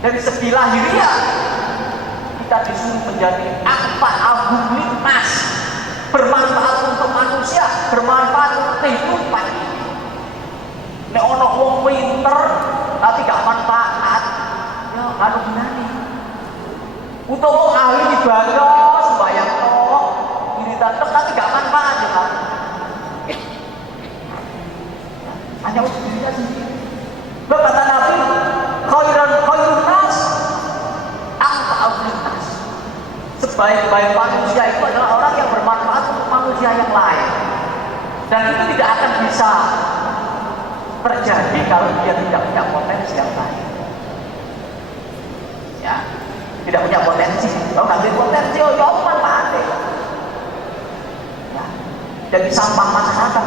Dari segi lahiriah kita disuruh menjadi apa abulitas, bermanfaat untuk manusia, bermanfaat untuk kehidupan ini. Nek ono wong pinter tapi gak manfaat, ya kan gunane. Utawa ahli ibadah sembahyang tok, iritan tok tapi gak manfaat ya kan. Hanya untuk dirinya sendiri. Kata Nabi, khairun nas anfa'un nas. Sebaik-baik manusia itu adalah orang yang bermanfaat untuk manusia yang lain. Dan itu tidak akan bisa terjadi kalau dia tidak punya potensi yang lain. Ya, tidak punya potensi. Kalau nggak punya potensi, oh ya manfaatnya. Ya, jadi sampah masyarakat.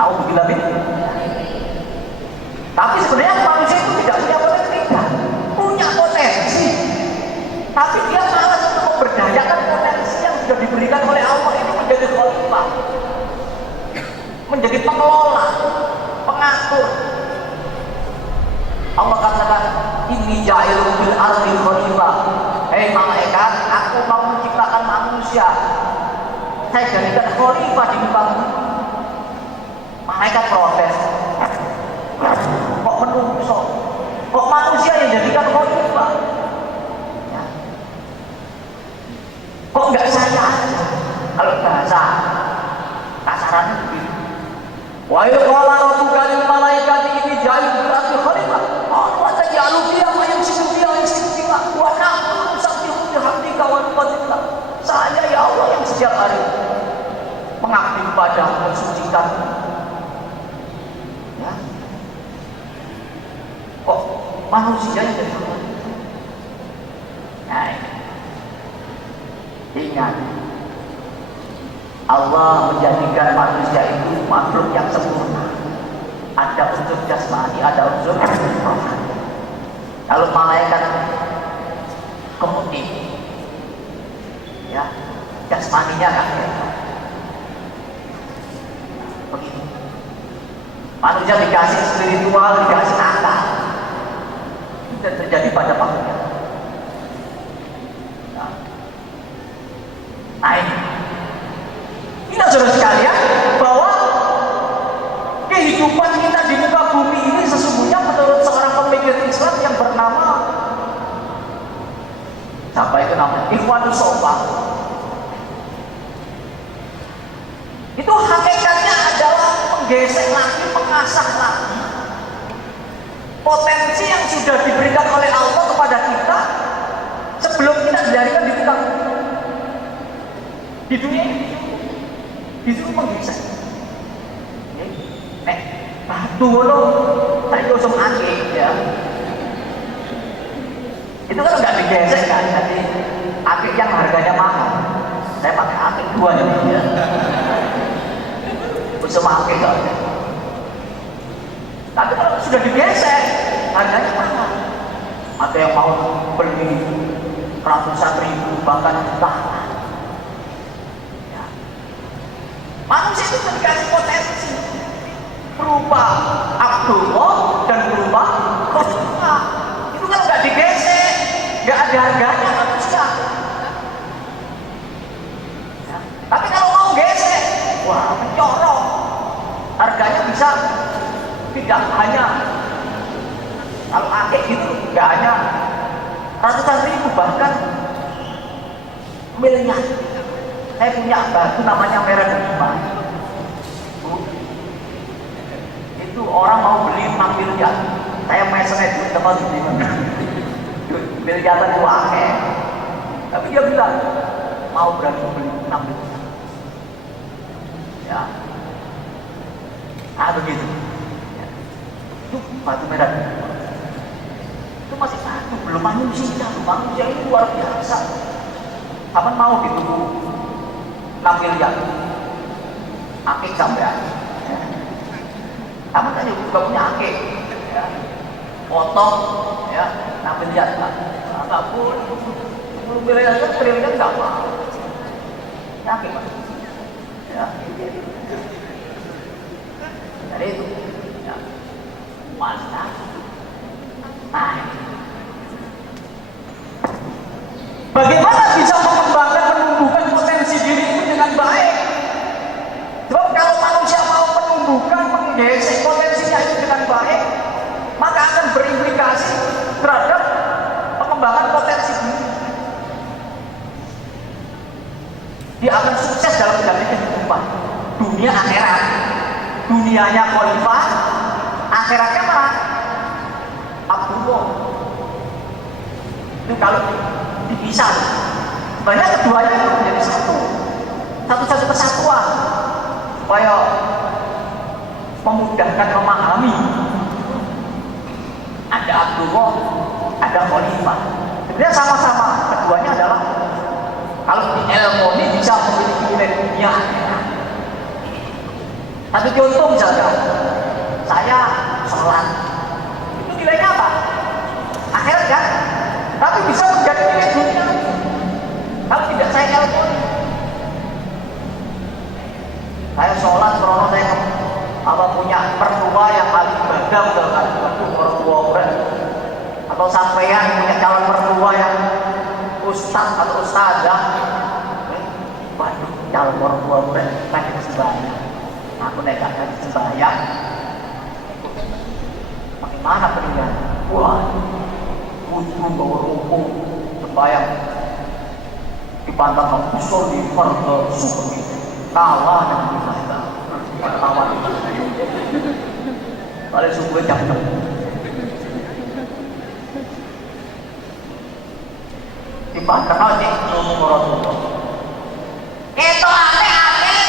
Tahu bila ini. Tapi sebenarnya manusia itu tidak punya potensi, punya potensi. Tapi dia malas untuk memberdayakan potensi yang sudah diberikan oleh Allah ini menjadi khalifah, menjadi pengelola, pengatur. Allah katakan, "Inni ja'ilun fil ardi khalifah." Hei malaikat, aku mau menciptakan manusia. Saya jadikan khalifah di muka bumi. Malaikat protes. Kok menungso? Kok manusia yang jadikan khalifah? Ya. Kok enggak saya aja? Kalau bahasa kasarannya begitu. Wa qala rabbuka lil malaikati inni ja'ilun fil ardi khalifah. Qalu ataj'alu fiha man yufsidu fiha wa yusfiku fiha wa nahnu nusabbihu bihamdika wa nuqaddisu lak. Saya ya Allah yang setiap hari mengabdi kepadamu, mensucikan. Ya. Kok manusia yang jadi khalifah? Nah, ingat, Allah menjadikan manusia itu makhluk yang sempurna. Ada unsur jasmani, ada unsur rohani. Kalau malaikat kemudian, ya, jasmaninya kan begitu. Manusia dikasih spiritual, dikasih akal. Itu terjadi pada makhluknya. Nah ini saudara sekalian, bahwa kehidupan kita di muka bumi ini sesungguhnya menurut seorang pemikir Islam yang bernama, siapa itu namanya? Ikhwanus Sofa. Itu hakikatnya adalah menggesek lagi, mengasah lagi potensi yang sudah diberikan oleh Allah kepada kita sebelum kita dilahirkan di muka bumi. Di dunia ini disuruh menggesek. Batu lo, tak kosong angin ya. Itu kan nggak digesek kan? Jadi akik yang harganya mahal. Saya pakai akik 2 ini ya. Semua akik kan. Tapi kalau sudah digesek, harganya mahal. Ada yang mau beli ratusan ribu bahkan jutaan. Manusia itu dikasih potensi berupa Abdullah dan berupa Rasulullah. Itu kalau nggak digesek, nggak ada harganya manusia. Ya. Tapi kalau mau gesek, wah mencorong. Harganya bisa tidak hanya kalau akik gitu, nggak hanya ratusan ribu bahkan miliar. Saya punya batu namanya merah delima. Itu orang mau beli 6 miliar. Saya mesennya duit tempat di mana? Miliaran itu akeh. Tapi dia bilang mau berani beli 6 miliar. Ya. Ah begitu. Ya. Itu batu merah delima. Itu masih satu, belum manusia. Manusia ini luar biasa. Kapan mau ditunggu 6 miliar akik sampai ya. Kamu kan juga punya akik ya. Potong ya 6 miliar nggak boleh 10 miliar kan triliun nggak mau akik Pak ya. Jadi itu ya. Masa Bagaimana bisa mengembangkan, menumbuhkan potensi diri itu dengan baik? Sebab kalau manusia mau menumbuhkan, menggesek potensinya itu dengan baik, maka akan berimplikasi terhadap pengembangan potensi diri. Dia akan sukses dalam menjalani kehidupan dunia akhirat. Dunianya khalifah, akhiratnya malah Abdullah. Itu kalau dipisah, banyak keduanya itu menjadi satu kesatuan supaya memudahkan memahami. Ada Abdullah, ada khalifah. Sebenarnya sama-sama, keduanya adalah kalau di ilmu ini bisa memiliki nilai dunia. Satu contoh misalnya, saya sholat, itu nilainya apa? Akhirat kan? Tapi bisa menjadi nilai dunia. Kalau tidak saya ilmu, saya sholat karena saya punya mertua yang paling ibadah, misalkan, orang tua orang, atau sampeyan punya calon mertua yang ustaz atau ustazah, waduh, calon mertua orang kan sembahyang, aku gak akan sembahyang, bagaimana penilaian? Wah, kudu bawa rumput sembahyang di pantang usul di fardu subuh kalah dengan ibadah pertama paling subuh jam 6 di pantang aja nomor itu aneh-aneh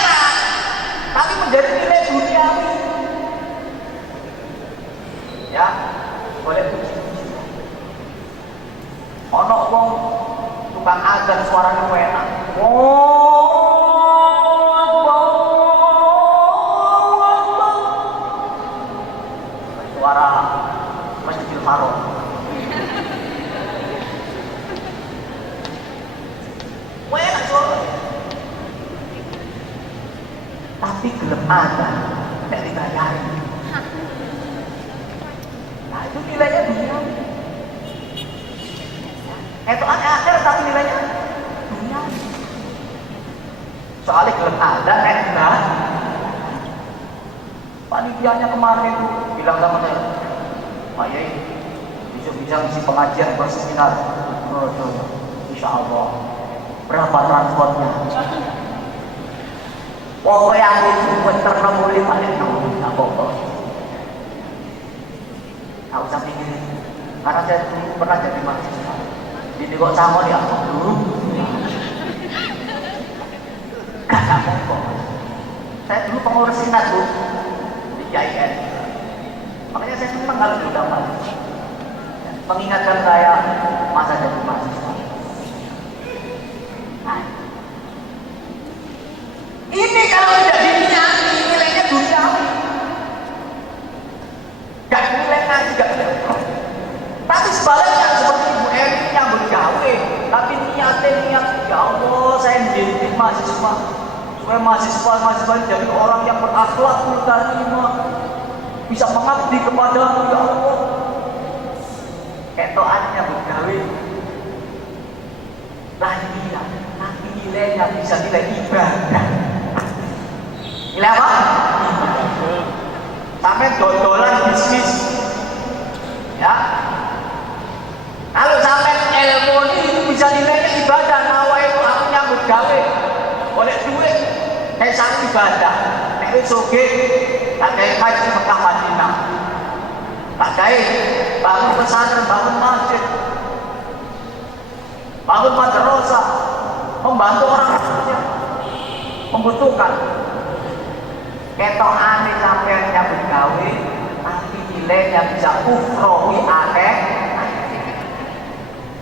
tapi menjadi nilai duniawi ya boleh puji-puji ono wong tukang azan suaranya enak. Suara Masjidil Haram. Enak suara. Tapi gelem azan tidak dibayari. Nah itu nilainya dunia. Itu akhir tapi nilainya dunia. Soalnya gelem ada enggak. Panitianya kemarin itu bilang sama saya, Pak Yai bisa ngisi pengajian berseminar. Insya Allah. Berapa transportnya? Pokoknya aku itu bener boleh paling nggak pokok. Nggak usah pikirin. Karena saya dulu pernah jadi mahasiswa. Ini kok sama dia dulu. Gak apa-apa. Saya dulu pengurus sinat tuh di KIN. Makanya saya senang kalau diundang mengingatkan saya masa jadi mahasiswa. Nah, ini kalau tidak diniati nilainya duniawi. Gak nilai ngaji gak nilai. Tapi sebaliknya seperti Ibu Eri nyambut gawe, tapi niatnya ya Allah saya mendidik mahasiswa supaya mahasiswa jadi orang yang berakhlakul karimah, bisa mengabdi kepadamu ya Allah. Ketoannya bergawe lah iya, nanti nilainya bisa nilai ibadah. Nilai apa? Sampai dodolan bisnis ya. Kalau sampai ilmu ini bisa nilainya ibadah, nawa itu aku nyambut gawe oleh duit kayak sang ibadah nek wis soge tak gawe haji Mekah Madinah, tak gawe bangun pesantren, bangun masjid, bangun madrasah, membantu orang yang membutuhkan. Ketok aneh sampai nyambut gawe tapi nilainya bisa ukhrawi akeh.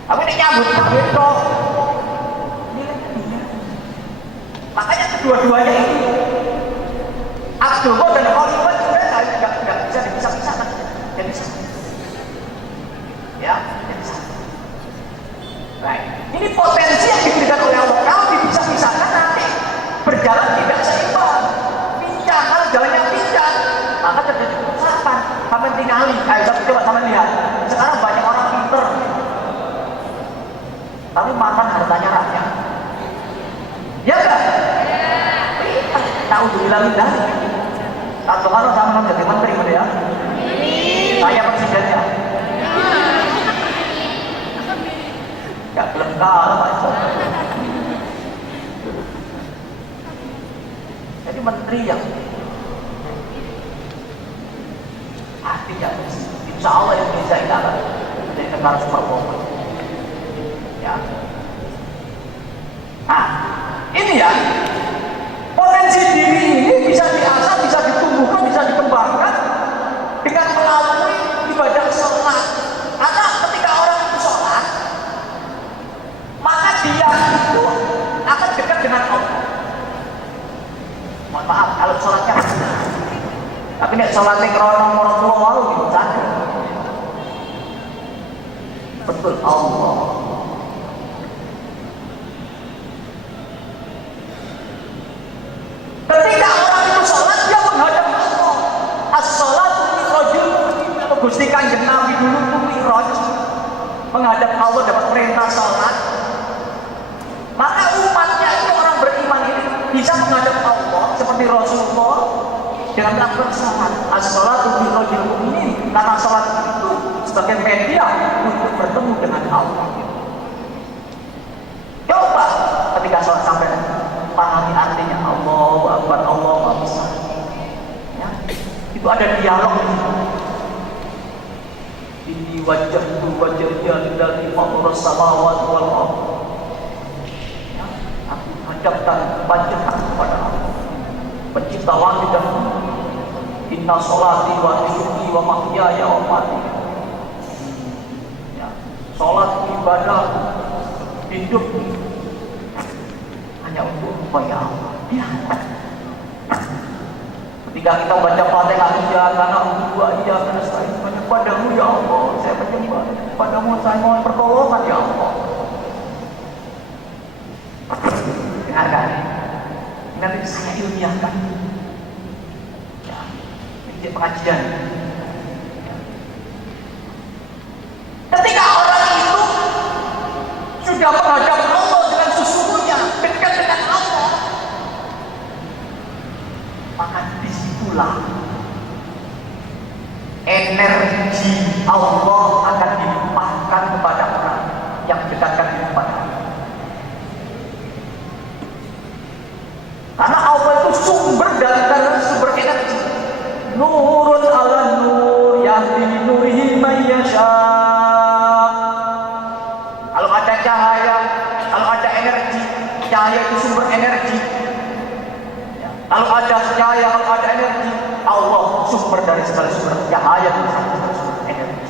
Aku ini nyambut gawe toh. Makanya kedua-duanya ini Abdullah dan Khalifah sebenarnya nggak bisa dipisah-pisahkan. Nggak bisa. Ya, nggak bisa. Baik. Ini potensi yang diberikan oleh Allah. Kalau dipisah-pisahkan nanti berjalan tidak seimbang. Pincang, kalau jalannya pincang, maka terjadi kerusakan. Sampai tinggali. Ayo coba sama lihat. Sekarang banyak orang pinter, tapi makan harus Naudzubillah min dzalik. Katokan sama jadi menteri udah ya. Saya presidennya. Gak belum kalah Pak. Jadi menteri yang artinya insya Allah Indonesia ini akan menjadi negara superpower. Ya. Nah, ini ya potensi diri ini bisa diasah, bisa ditumbuhkan, bisa dikembangkan dengan melalui ibadah sholat. Karena ketika orang itu sholat, maka dia itu akan dekat dengan Allah. Mohon maaf kalau sholatnya tapi nek sholatnya krono orang tua walau gitu saja. Betul Allah. Ketika orang itu sholat dia menghadap Allah. As-sholatu mi'rajul mu'min. Gusti Kanjeng Nabi dulu itu mi'raj menghadap Allah dapat perintah sholat. Maka umatnya itu orang beriman ini bisa menghadap Allah seperti Rasulullah dengan melakukan sholat. As-sholatu mi'rajul mu'min. Karena sholat itu sebagai media untuk bertemu dengan Allah. Coba ketika sholat sampai pahami artinya Allahu Akbar, Allah Maha Besar. Ya, itu ada dialog. Ini wajahnya lillahi faturas samawati wal ardh. Ya, aku hadapkan wajahku kepada Allah, pencipta langit dan bumi. Inna sholati wa nusuki wa mahyaya wa mamati. Ya, sholat ibadah hidup hanya untuk ya Allah. Ya. Ketika kita baca Fatihah ya karena dua iya karena saya banyak padamu ya Allah, saya menyembah padamu, saya mohon pertolongan ya Allah. Dengarkan, nanti saya ilmiahkan. Ya, ini pengajian. Ketika orang itu sudah menghadap Allah dengan sesungguhnya dekat dengan Allah, maka disitulah energi Allah akan dilimpahkan kepada orang yang mendekatkan diri kepada Allah. Karena Allah itu sumber dari sumber energi. Nurun ala nur yahdi nurihi man yasha. Kalau ada cahaya, kalau ada energi, cahaya itu sumber energi. Kalau ada cahaya, kalau ada energi, Allah sumber dari segala sumber cahaya dan segala sumber energi.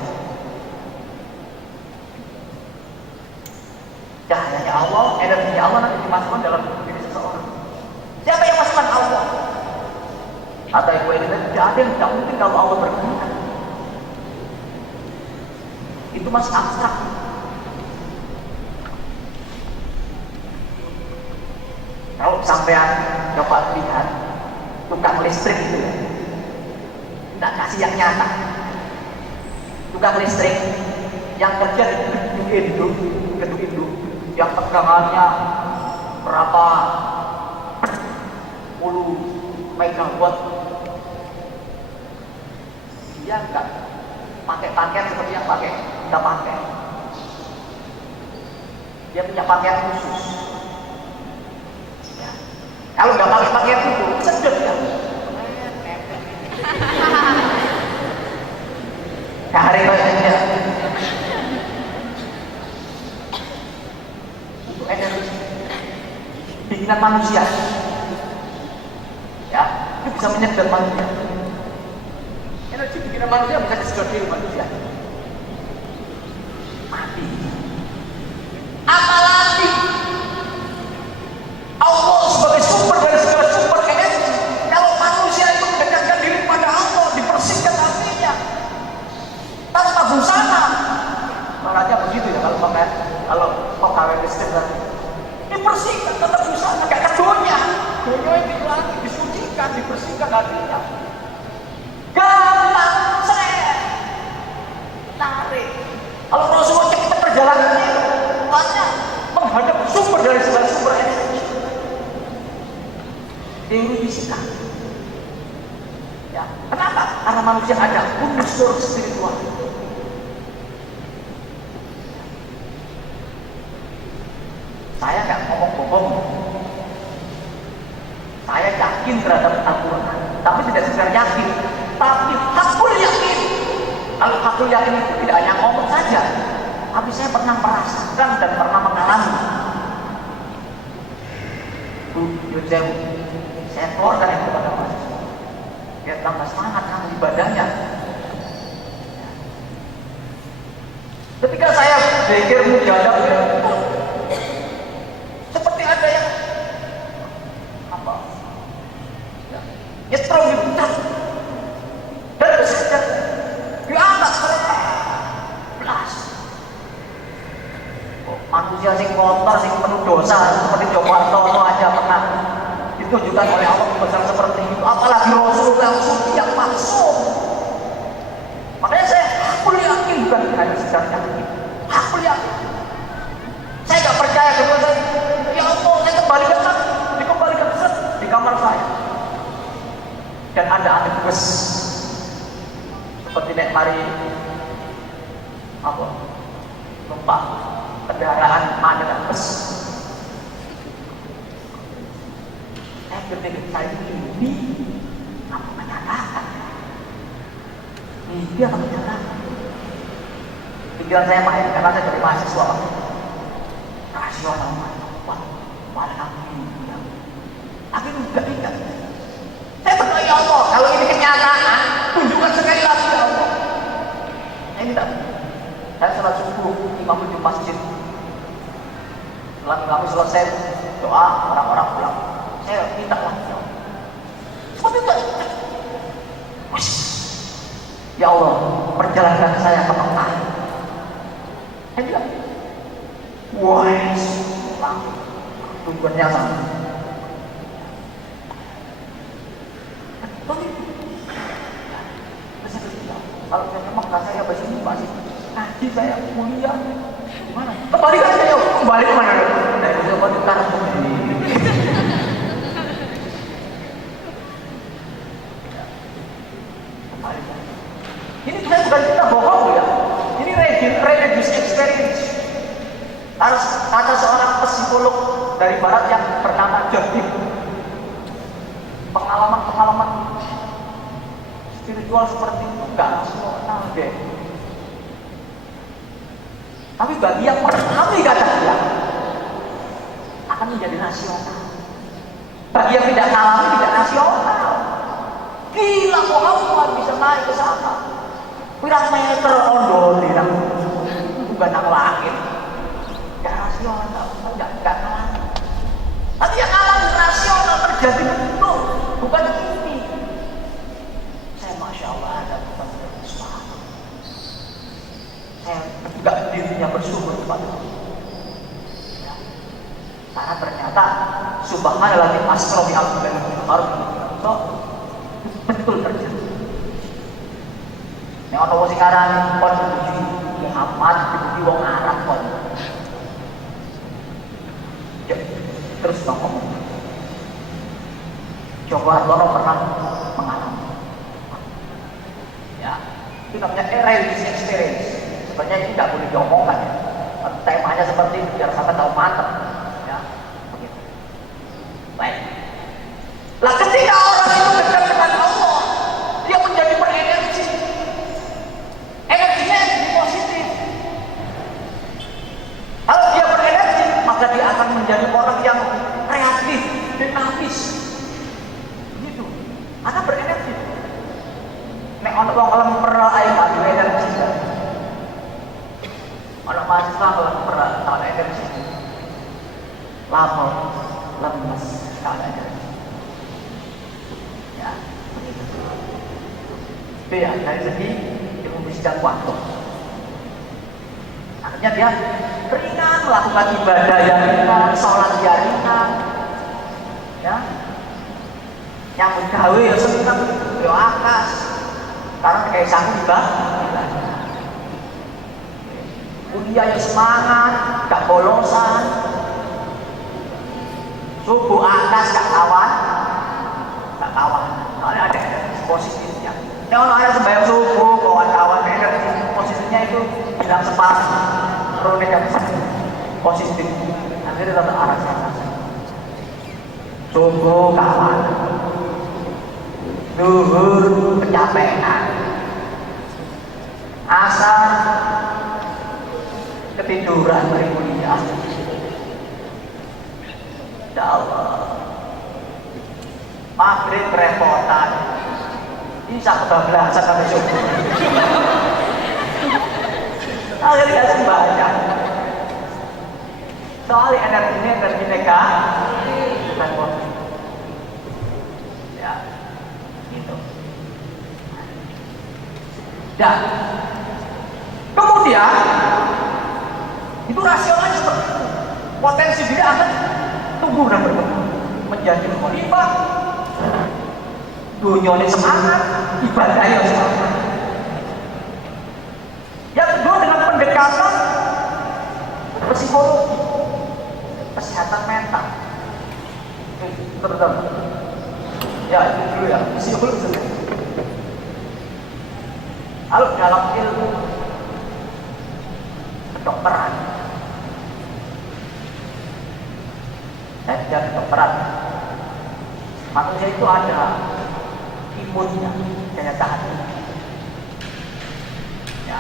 Cahayanya Allah, energinya Allah nanti dimasukkan dalam diri seseorang. Siapa yang masukkan Allah? Atau ibu ini tidak ada yang tidak mungkin kalau Allah berkenan. Itu masih abstrak. Kalau sampean coba lihat tukang listrik itu, tidak kasih yang nyata. Tukang listrik yang kerja di gedung induk, yang tegangannya berapa puluh megawatt, dia nggak pakai pakaian seperti yang pakai kita pakai. Dia punya pakaian khusus. Kalau nggak pakai pakaian itu, sedot ya. Cari bajunya. Untuk energi bikinan manusia, ya, itu bisa menyedot manusia. Energi bikinan manusia bisa disedot diri manusia. Mati. Apalagi Allah sebagai sumber dari segala sumber energi. Kalau manusia itu mendekatkan diri kepada Allah, dibersihkan hatinya tanpa busana. Makanya begitu ya kalau pegawai listrik tadi dibersihkan tanpa busana, kayak kedonya. Donya itu lagi disucikan, dibersihkan hatinya. Gampang, masih ada unsur spiritual. Saya nggak ngomong bohong. Saya yakin terhadap Al-Quran, tapi tidak sekedar yakin, tapi hakul yakin. Kalau hakul yakin itu tidak hanya ngomong saja, tapi saya pernah merasakan dan pernah mengalami. Bu, Yudzewu, saya keluarkan itu kepada mahasiswa. Dia tambah semangat kamu ibadahnya. Ketika saya pikir mujadah, seperti ada yang apa? Nyetrum gitu, dan itu saja diangkat belas. Manusia sing kotor, sing penuh dosa, seperti Joko Antono aja pernah ditunjukkan oleh Allah besar seperti itu, apalagi Rasulullah yang maksum. Makanya aku yakin, bukan hanya sekedar yakin, aku yakin. Saya nggak percaya kepada saya, ya Allah, saya dikembalikan di kamar saya, dan ada anak bus seperti nek mari apa numpak kendaraan ada bus. Ketika saya ini apa menyatakan ini apa menyatakan pikiran saya main karena saya dari mahasiswa rasional malah tapi tidak saya berdoa ya Allah, kalau ini kenyataan tunjukkan sekali lagi ya Allah. Saya minta, saya sholat subuh imam di masjid, setelah kami selesai doa orang-orang pulang, saya minta lagi ya Allah. Seperti itu. Ya Allah, perjalankan saya ke Mekah. Saya bilang, wah, langsung tungguannya sama. Kalau saya memang saya bahasa ini masih ngaji saya kuliah gimana? Kembali aja yuk, kembali kemana? Nah itu saya di kampung ini. Ini saya bukan kita bohong ya. Ini religious experience. Harus kata seorang psikolog dari barat yang bernama Jobim. Pengalaman spiritual seperti itu enggak rasional deh. Tapi bagi yang mengalami kata dia akan menjadi rasional. Bagi yang tidak mengalami tidak rasional. Gila Muhammad bisa naik ke sana. Pirang meter ondol dirang. Bukan nang langit. Enggak rasional, enggak mengalami. Tapi yang alami rasional terjadi betul, bukan ini. Masya Allah ada bukan sesuatu. Saya juga dirinya bersyukur kepada Allah. Ya. Karena ternyata subhanallah di asra bi al-qalam betul terjadi. Nek ana wong sing arani kon Muhammad dipuji wong Arab kon. Ya, terus ngomong. Coba Tono pernah mengalami. Ya, itu namanya religious experience. Sebenarnya ini tidak boleh diomongkan ya. Temanya seperti itu biar sampai tahu matang. Ya, begitu. Baik. Lah ketika orang itu dekat dengan Allah, dia menjadi berenergi. Energinya energi positif. Kalau dia berenergi, maka dia akan menjadi orang yang kreatif, dinamis. Begitu. Karena berenergi. Nek ono wong lemper ae maju energi. Ono mahasiswa lemper kalau energi. Lama lemes kalau energi. Ya, begitu. Itu ya, dari segi ilmu fisika kuantum. Akhirnya dia ringan melakukan ibadah yang ringan, sholat yang ringan. Ya. Yang gawe ya seneng, ya akas. Karena kayak sanggup kuliah yang semangat, gak bolosan, subuh atas gak kawan, soalnya ada positifnya. Jangan ada sembahyang subuh, kawan-kawan posisinya itu bilang separuh, terus negatif positif, akhirnya tetap arah sana. Subuh kawan, duhur kecapean, asar ketiduran berkuliah. Ya Allah, maghrib kerepotan, bisa kebablasan sampai subuh. Akhirnya sembahyang. Soalnya energinya energi negatif, bukan positif. Ya, gitu. Dan kemudian itu rasionalnya seperti itu. Potensi diri akan tumbuh dan berkembang menjadi khalifah. Dunia semangat, ibadahnya semangat. Yang kedua dengan pendekatan psikologi, kesehatan mental. Terutama, ya itu dulu ya, psikologi sebenarnya. Lalu dalam ilmu kedokteran, dan kedokteran, manusia itu ada imunnya, daya tahannya. Ya,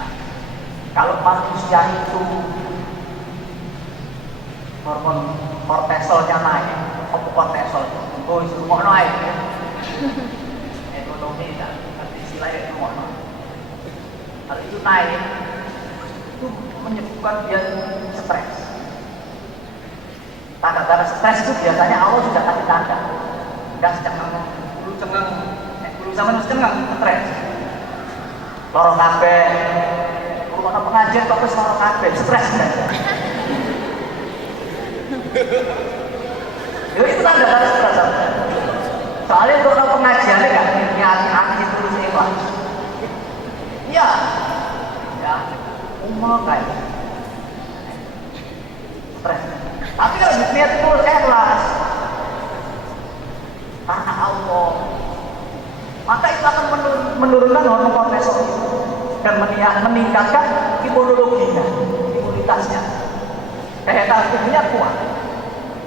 kalau manusia itu hormon kortisolnya naik, kortisol, oh itu mau naik, ya. Ekonomi dan istilahnya itu mau naik. Kalau itu naik, itu menyebabkan dia stres. Tanda-tanda stres itu biasanya Allah sudah kasih tanda, nggak cengeng, bulu cengeng, bulu sama cengeng, stres. Lorong kabeh, kalau pengajian kok wis lorong kabeh, stres kan? Ya itu tanda-tanda stres. Soalnya kalau pengajiannya nggak hati-hati terus ikhlas. Iya, ya, umur kayak stres. Tapi kalau niat itu ikhlas karena Allah, maka itu akan menurunkan hormon kortisol dan meningkatkan imunologinya, imunitasnya, daya tahan tubuhnya kuat.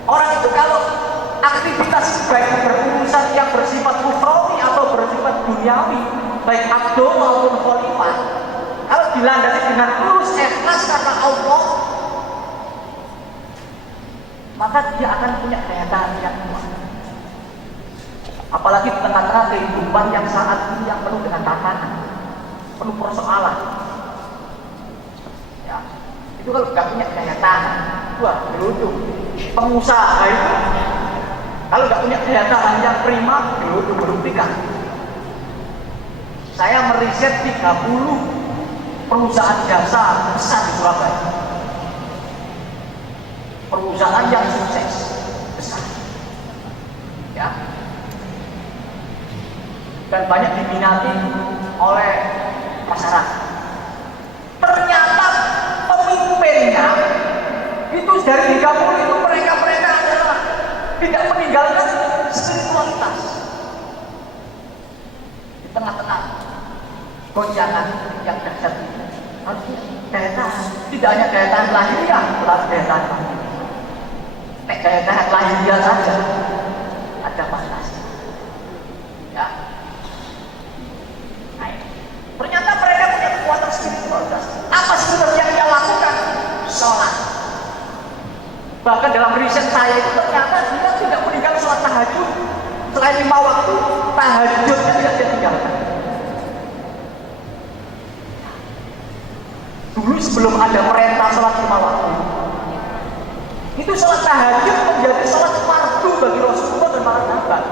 Orang itu kalau aktivitas baik berurusan yang bersifat ukhrawi atau bersifat duniawi, baik abdo maupun khalifah, kalau dilandasi dengan tulus ikhlas karena Allah, maka dia akan punya daya tahan yang kuat. Apalagi di tengah-tengah kehidupan yang saat ini yang penuh dengan tekanan, penuh persoalan. Ya, itu kalau nggak punya daya tahan, wah beruntung. Pengusaha itu kalau nggak punya daya tahan yang prima, beruntung berhentikan. Saya meriset 30 perusahaan jasa besar di Surabaya. Perusahaan yang sukses besar, ya, dan banyak diminati oleh masyarakat. Ternyata pemimpinnya itu dari 30 itu mereka adalah tidak meninggalkan spiritualitas di tengah-tengah goncangan yang dahsyat ini. Harus daya tahan, tidak hanya daya tahan lahiriah, tetapi daya tahan batin. Daya tahan lahiriah saja ada batasnya. Ya. Nah, ternyata mereka punya kekuatan spiritualitas. Apa sebenarnya yang dia lakukan? Sholat. Bahkan dalam riset saya itu ternyata dia tidak meninggalkan sholat tahajud. Selain 5 waktu, tahajudnya tidak dia tinggalkan. Dulu sebelum ada perintah sholat 5 waktu, itu sholat tahajud menjadi sholat fardu bagi Rasulullah dan para sahabat.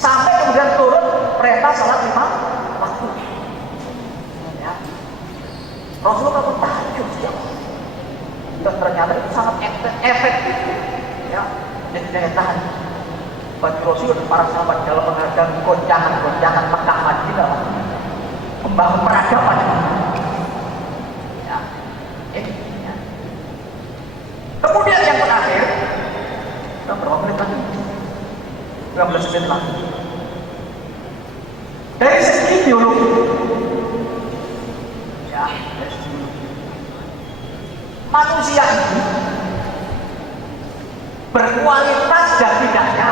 Sampai kemudian turun perintah sholat 5 waktu. Ya. Rasulullah pun tahajud setiap hari. Dan ternyata itu sangat efektif, ya, jadi daya tahan bagi Rasulullah dan para sahabat dalam menghadapi goncangan Mekah Madinah, membangun peradaban. Ya, ini. Ya. Kemudian yang terakhir, kita berapa menit lagi? 15 menit lagi. Dari manusia ini berkualitas dan tidaknya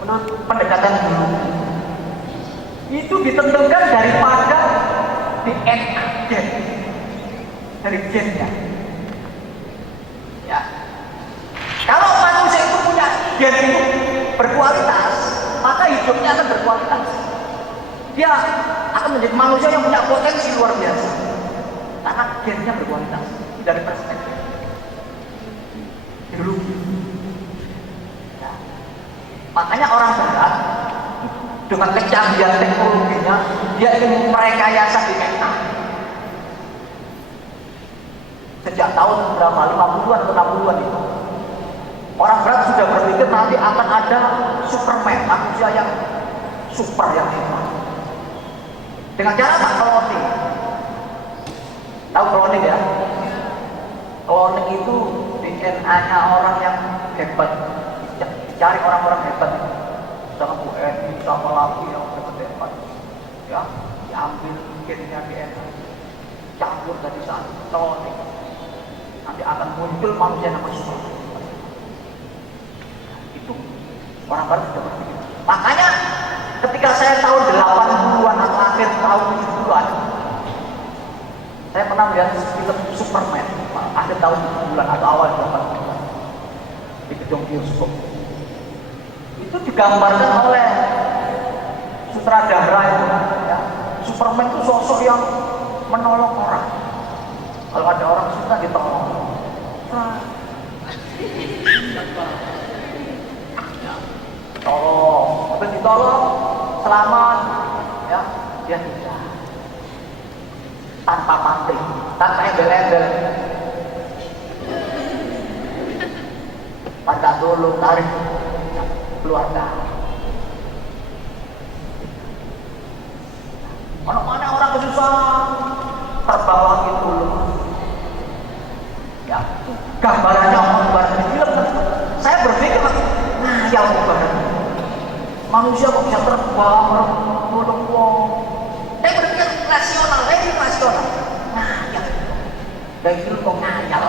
menurut pendekatan dulu itu ditentukan daripada DNA gen, dari gennya. Ya, kalau manusia itu punya gen itu berkualitas, maka hidupnya akan berkualitas. Dia akan menjadi manusia yang punya potensi luar biasa karena gennya berkualitas dari perspektif biologi. Ya. Makanya orang Barat dengan kecanggihan teknologinya dia ingin merekayasa DNA. Sejak tahun berapa, 50-an atau 60-an itu orang Barat sudah berpikir nanti akan ada Superman, manusia yang super, yang hebat. Dengan cara tak cloning. Tahu cloning ya? Cloning itu DNA-nya orang yang hebat. Cari orang-orang hebat. Sama UN, sama lagi yang hebat. Ya, diambil gennya DNA, campur dari sana, cloning. Nanti akan muncul manusia namanya Superman. Itu orang Barat sudah berpikir. Makanya ketika saya tahun 80-an atau akhir tahun 70-an, saya pernah melihat film Superman akhir tahun 70-an atau awal 80-an di gedung bioskop. Itu digambarkan oleh sutradara itu, ya. Superman itu sosok yang menolong orang. Kalau ada orang susah ditolong. Tolong, habis ditolong, selamat, ya, dia tidak tanpa mati, tanpa embel-embel. Pada dulu tarik keluarga. Mana-mana orang kesusahan terbawa gitu loh. Ya, gambarannya orang di film. Saya berpikir, nah ya gambaran. Manusia kok bisa terbang, menolong wong. Saya berpikir rasional, very rasional. Nah ya, dari film kok ngayal.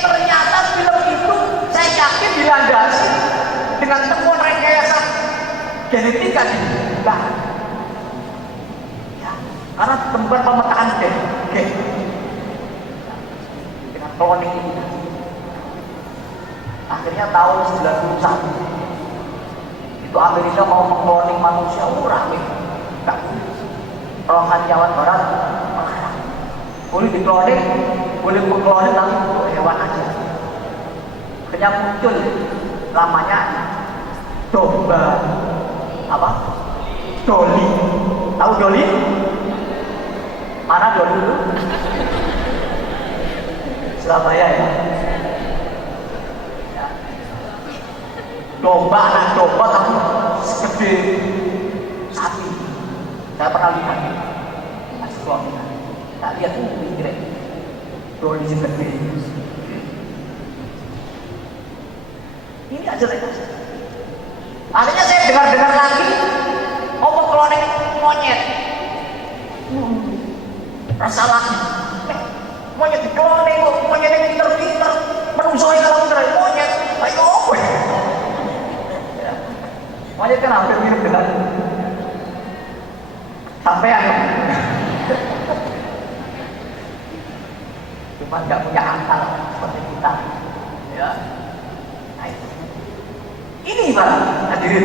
Ternyata film itu saya yakin dilandasi dengan temuan rekayasa genetika di belakang. Ya, karena tempat pemetaan gen dengan cloning ini. Akhirnya tahun 91 itu Amerika mau mengkloning manusia, rame. Rohaniawan Barat melarang. Boleh dikloning, boleh mengkloning tapi untuk hewan aja. Akhirnya muncul namanya domba apa? Dolly. Tahu Dolly? Mana Dolly itu? Surabaya ya. Domba, anak domba tapi segede sapi. Saya pernah lihat masih cloning. Tak lihat tuh kira Dolly segede. Ini aja rekayasa. Akhirnya saya dengar lagi ngomong cloning monyet. Rasa lagi. Monyet di cloning kok, monyet yang pinter-pinter. Menungsoy kalau beneran monyet. Ayo. Monyet kan hampir mirip dengan sampean. Cuma nggak punya akal seperti kita. Ya. Ini ibarat hadirin